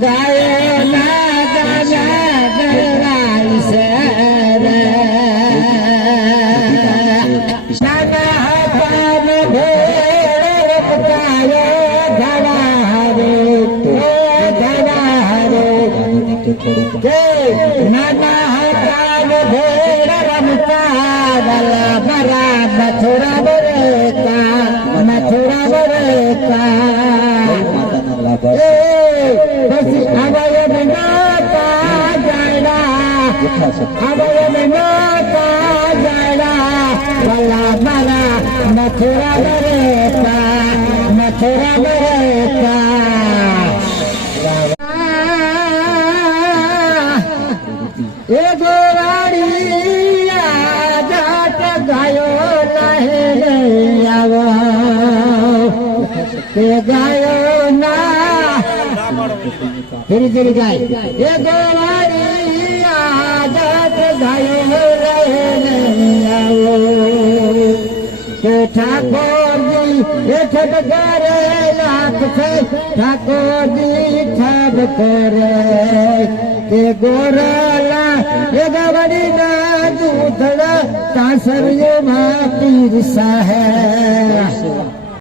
Gaya Mathura Mareta, Mathura Mareta, Mathura Mareta. એ ગોવાળી જાત ગાયો નહીં આવો એ ગાયો ના ધીરે ધીરે ગાય એ ગોવાળી જાત ગાયો નહીં આવો કે ઠાકોરજી એ ઠગ કરે લાખ છે ઠાકોરજી ઠગ કરે કે ગોરલા गवड़ी ना दूधड़ा तासर ये पीर सा है।